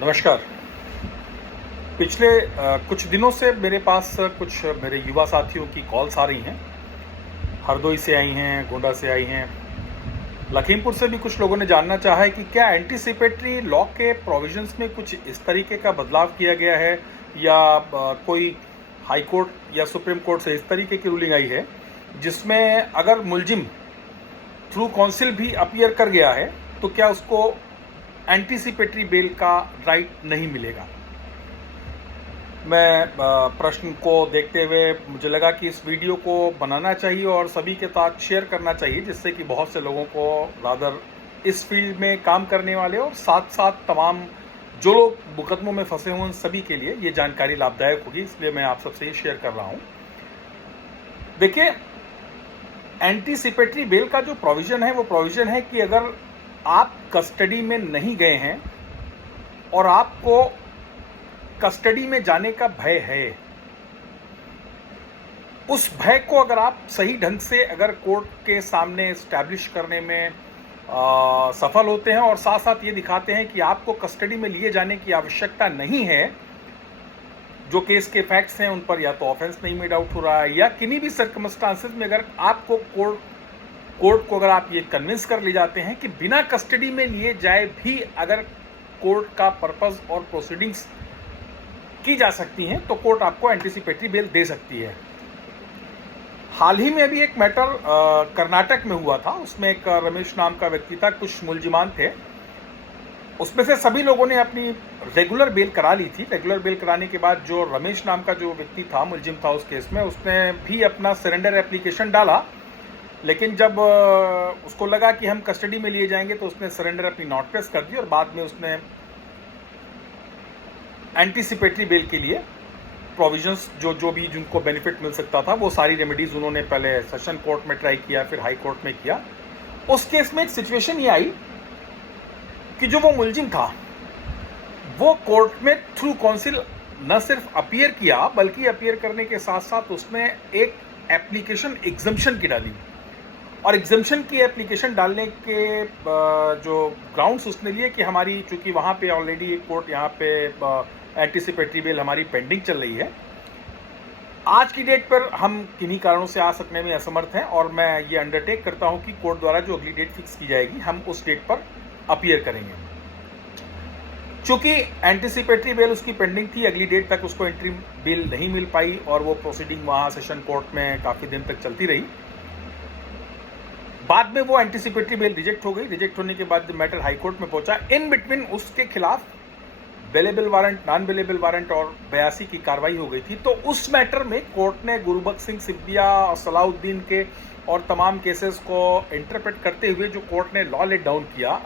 नमस्कार। पिछले कुछ दिनों से मेरे पास कुछ मेरे युवा साथियों की कॉल्स आ रही हैं। हरदोई से आई हैं, गोंडा से आई हैं, लखीमपुर से भी कुछ लोगों ने जानना चाहा है कि क्या एंटीसिपेटरी लॉ के प्रोविजंस में कुछ इस तरीके का बदलाव किया गया है या कोई हाई कोर्ट या सुप्रीम कोर्ट से इस तरीके की रूलिंग आई है जिसमें अगर मुलजिम थ्रू काउंसिल भी अपीयर कर गया है तो क्या उसको एंटीसिपेटरी बेल का राइट नहीं मिलेगा। मैं प्रश्न को देखते हुए मुझे लगा कि इस वीडियो को बनाना चाहिए और सभी के साथ शेयर करना चाहिए, जिससे कि बहुत से लोगों को रादर इस फील्ड में काम करने वाले और साथ साथ तमाम जो लोग मुकदमों में फंसे हुए उन सभी के लिए ये जानकारी लाभदायक होगी। इसलिए मैं आप सबसे ये शेयर कर रहा हूँ। देखिए, एंटीसिपेटरी बेल का जो प्रोविज़न है वो प्रोविज़न है कि अगर आप कस्टडी में नहीं गए हैं और आपको कस्टडी में जाने का भय है, उस भय को अगर आप सही ढंग से अगर कोर्ट के सामने एस्टैब्लिश करने में सफल होते हैं और साथ साथ ये दिखाते हैं कि आपको कस्टडी में लिए जाने की आवश्यकता नहीं है, जो केस के फैक्ट्स हैं उन पर या तो ऑफेंस नहीं मेड आउट हो रहा है या किन्हीं भी सर्कमस्टांसेस में अगर आपको कोर्ट को अगर आप ये कन्विंस कर ले जाते हैं कि बिना कस्टडी में लिए जाए भी अगर कोर्ट का पर्पस और प्रोसीडिंग्स की जा सकती हैं तो कोर्ट आपको एंटीसिपेटरी बेल दे सकती है। हाल ही में अभी एक मैटर कर्नाटक में हुआ था। उसमें एक रमेश नाम का व्यक्ति था, कुछ मुलजिमान थे, उसमें से सभी लोगों ने अपनी रेगुलर बेल करा ली थी। रेगुलर बेल कराने के बाद जो रमेश नाम का जो व्यक्ति था, मुलजिम था उस केस में, उसने भी अपना सरेंडर एप्लीकेशन डाला, लेकिन जब उसको लगा कि हम कस्टडी में लिए जाएंगे तो उसने सरेंडर अपनी नॉट प्रेस कर दी और बाद में उसने एंटीसिपेटरी बेल के लिए प्रोविजंस जो भी जिनको बेनिफिट मिल सकता था वो सारी रेमेडीज उन्होंने पहले सेशन कोर्ट में ट्राई किया, फिर हाई कोर्ट में किया। उस केस में एक सिचुएशन ये आई कि जो वो मुलजिम था वो कोर्ट में थ्रू काउंसिल न सिर्फ अपीयर किया बल्कि अपीयर करने के साथ साथ उसने एक एप्लीकेशन एग्जम्पशन की डाली और एग्जम्पशन की एप्लीकेशन डालने के जो ग्राउंड्स उसने लिए कि हमारी चूंकि वहाँ पे ऑलरेडी एक कोर्ट यहाँ पे एंटीसिपेटरी बेल हमारी पेंडिंग चल रही है, आज की डेट पर हम किन्हीं कारणों से आ सकने में असमर्थ हैं और मैं ये अंडरटेक करता हूँ कि कोर्ट द्वारा जो अगली डेट फिक्स की जाएगी हम उस डेट पर अपीयर करेंगे। चूंकि एंटीसिपेटरी बेल उसकी पेंडिंग थी, अगली डेट तक उसको एंट्री बेल नहीं मिल पाई और वो प्रोसीडिंग वहाँ सेशन कोर्ट में काफ़ी दिन तक चलती रही। बाद में वो एंटीसिपेटरी बेल रिजेक्ट हो गई। रिजेक्ट होने के बाद मैटर हाई कोर्ट में पहुंचा। इन बिटवीन उसके खिलाफ bailable warrant, non bailable warrant और 82 की कार्रवाई हो गई थी। तो उस मैटर में कोर्ट ने गुरबख्श सिंह सिब्बिया और सलाउद्दीन के और तमाम केसेस को इंटरप्रेट करते हुए जो कोर्ट ने लॉ लेट डाउन किया,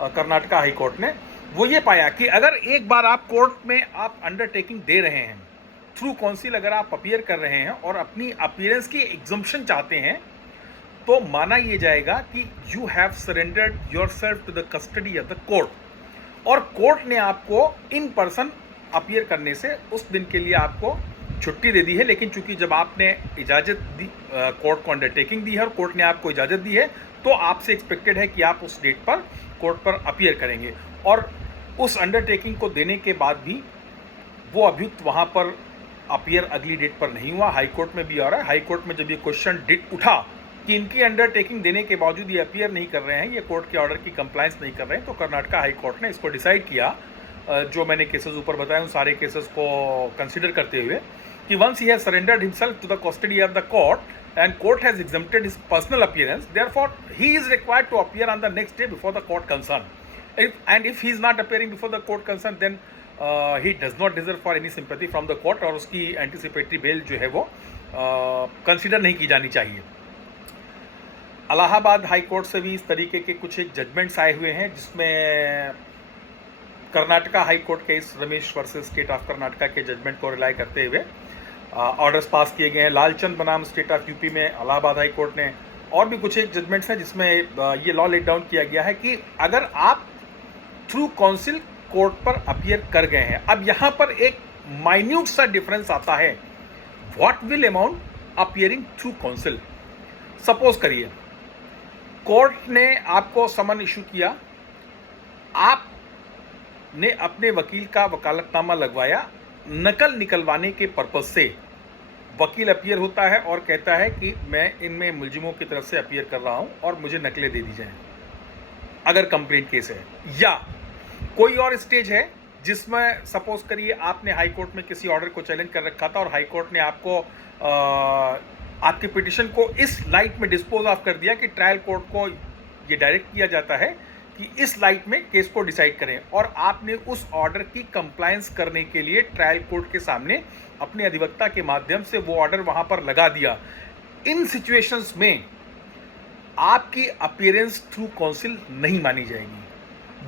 कर्नाटका हाई कोर्ट ने, वो ये पाया कि अगर एक बार आप कोर्ट में आप अंडरटेकिंग दे रहे हैं, थ्रू काउंसिल अगर आप अपीयर कर रहे हैं और अपनी अपीयरेंस की एग्जम्पशन चाहते हैं, तो माना यह जाएगा कि you have surrendered yourself to the custody of the court और कोर्ट ने आपको इन पर्सन अपीयर करने से उस दिन के लिए आपको छुट्टी दे दी है। लेकिन चूंकि जब आपने इजाज़त दी, कोर्ट को अंडरटेकिंग दी है और कोर्ट ने आपको इजाज़त दी है, तो आपसे एक्सपेक्टेड है कि आप उस डेट पर कोर्ट पर अपीयर करेंगे और उस अंडरटेकिंग को देने के बाद भी वो अभियुक्त वहाँ पर अपीयर अगली डेट पर नहीं हुआ। हाई कोर्ट में भी आ रहा है। हाई कोर्ट में जब ये क्वेश्चन उठा कि इनकी अंडरटेकिंग देने के बावजूद ये अपीयर नहीं कर रहे हैं, ये कोर्ट के ऑर्डर की कंप्लायंस नहीं कर रहे हैं, तो कर्नाटका हाई कोर्ट ने इसको डिसाइड किया, जो मैंने केसेस ऊपर बताए उन सारे केसेस को कंसिडर करते हुए, कि once he has surrendered himself to the custody of the court and court has exempted his personal appearance, therefore he is required to appear on the next day before the court concern, and if he is not appearing before the court concern then he does not deserve for any sympathy from the court और उसकी anticipatory bail जो है वो consider नहीं की जानी चाहिए। Allahabad high court से भी इस तरीके के कुछ एक जजमेंट्स आए हुए हैं, जिसमें कर्नाटका हाई कोर्ट के इस Ramesh versus state of Karnataka के जजमेंट को रिलाई करते हुए ऑर्डर्स पास किए गए हैं। लालचंद बनाम स्टेट ऑफ यूपी में इलाहाबाद हाई कोर्ट ने, और भी कुछ एक जजमेंट्स हैं जिसमें ये लॉ लेट डाउन किया गया है कि अगर आप थ्रू काउंसिल कोर्ट पर अपीयर कर गए हैं, अब यहाँ पर एक माइन्यूट सा डिफरेंस आता है, what will amount appearing through council. Suppose करिए कोर्ट ने आपको समन इशू किया, आप ने अपने वकील का वकालतनामा लगवाया नकल निकलवाने के पर्पज से। वकील अपीयर होता है और कहता है कि मैं इनमें मुलजिमों की तरफ से अपीयर कर रहा हूं और मुझे नकलें दे दी जाएं, अगर कंप्लेंट केस है। या कोई और स्टेज है जिसमें सपोज करिए आपने हाई कोर्ट में किसी ऑर्डर को चैलेंज कर रखा था और हाई कोर्ट ने आपको आपके पिटिशन को इस लाइट में डिस्पोज ऑफ कर दिया कि ट्रायल कोर्ट को ये डायरेक्ट किया जाता है कि इस लाइट में केस को डिसाइड करें, और आपने उस ऑर्डर की कंप्लायंस करने के लिए ट्रायल कोर्ट के सामने अपने अधिवक्ता के माध्यम से वो ऑर्डर वहां पर लगा दिया। इन सिचुएशंस में आपकी अपीयरेंस थ्रू काउंसिल नहीं मानी जाएगी।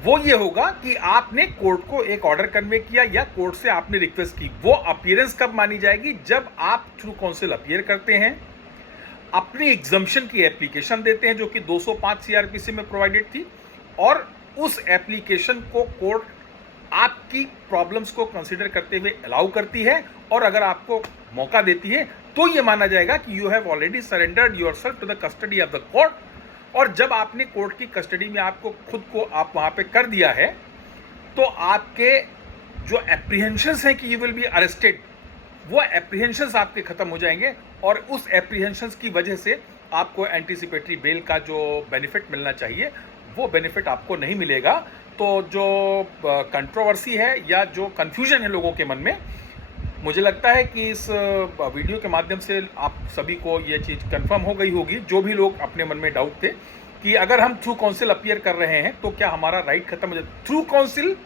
वो ये होगा कि आपने कोर्ट को एक ऑर्डर कन्वे किया या कोर्ट से आपने रिक्वेस्ट की। वो अपीयरेंस कब मानी जाएगी? जब आप थ्रू काउंसिल अपीयर करते हैं, अपनी एग्जम्पशन की एप्लीकेशन देते हैं जो कि 205 सीआरपीसी में प्रोवाइडेड थी, और उस एप्लीकेशन को कोर्ट आपकी प्रॉब्लम्स को कंसीडर करते हुए अलाउ करती है, और अगर आपको मौका देती है तो ये माना जाएगा कि you have already surrendered yourself to the custody of the court. और जब आपने कोर्ट की कस्टडी में आपको खुद को आप वहां पे कर दिया है, तो आपके जो एप्रीहेंशंस हैं कि यू विल बी अरेस्टेड, वो एप्रीहेंशंस आपके खत्म हो जाएंगे, और उस एप्रीहेंशंस की वजह से आपको एंटीसिपेटरी बेल का जो बेनिफिट मिलना चाहिए वो बेनिफिट आपको नहीं मिलेगा। तो जो कंट्रोवर्सी है या जो कंफ्यूजन है लोगों के मन में, मुझे लगता है कि इस वीडियो के माध्यम से आप सभी को ये चीज़ कंफर्म हो गई होगी। जो भी लोग अपने मन में डाउट थे कि अगर हम थ्रू काउंसिल अपीयर कर रहे हैं तो क्या हमारा राइट खत्म हो जाए। Through council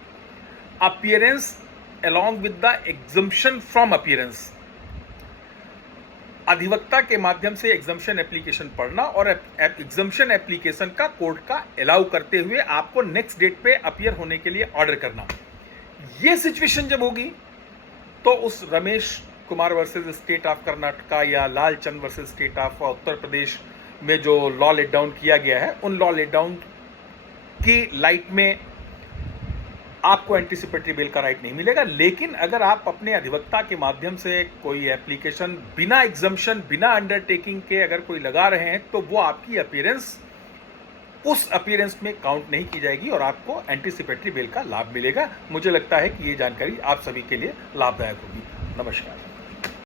appearance along with the exemption from appearance, अधिवक्ता के माध्यम से एग्जम्पशन एप्लीकेशन पढ़ना और एग्जम्पशन एप्लीकेशन का कोर्ट का अलाउ करते हुए आपको नेक्स्ट डेट पे अपीयर होने के लिए ऑर्डर करना। ये सिचुएशन जब होगी तो उस Ramesh Kumar versus state of Karnataka या Lalchand versus state of Uttar Pradesh में जो लॉ लेट डाउन किया गया है, उन लॉ लेट डाउन की लाइट में आपको एंटीसिपेटरी बेल का राइट नहीं मिलेगा। लेकिन अगर आप अपने अधिवक्ता के माध्यम से कोई एप्लीकेशन बिना एग्जम्पशन, बिना अंडरटेकिंग के अगर कोई लगा रहे हैं, तो वो आपकी अपीयरेंस उस अपीयरेंस में काउंट नहीं की जाएगी और आपको एंटीसिपेटरी बेल का लाभ मिलेगा। मुझे लगता है कि ये जानकारी आप सभी के लिए लाभदायक होगी। नमस्कार।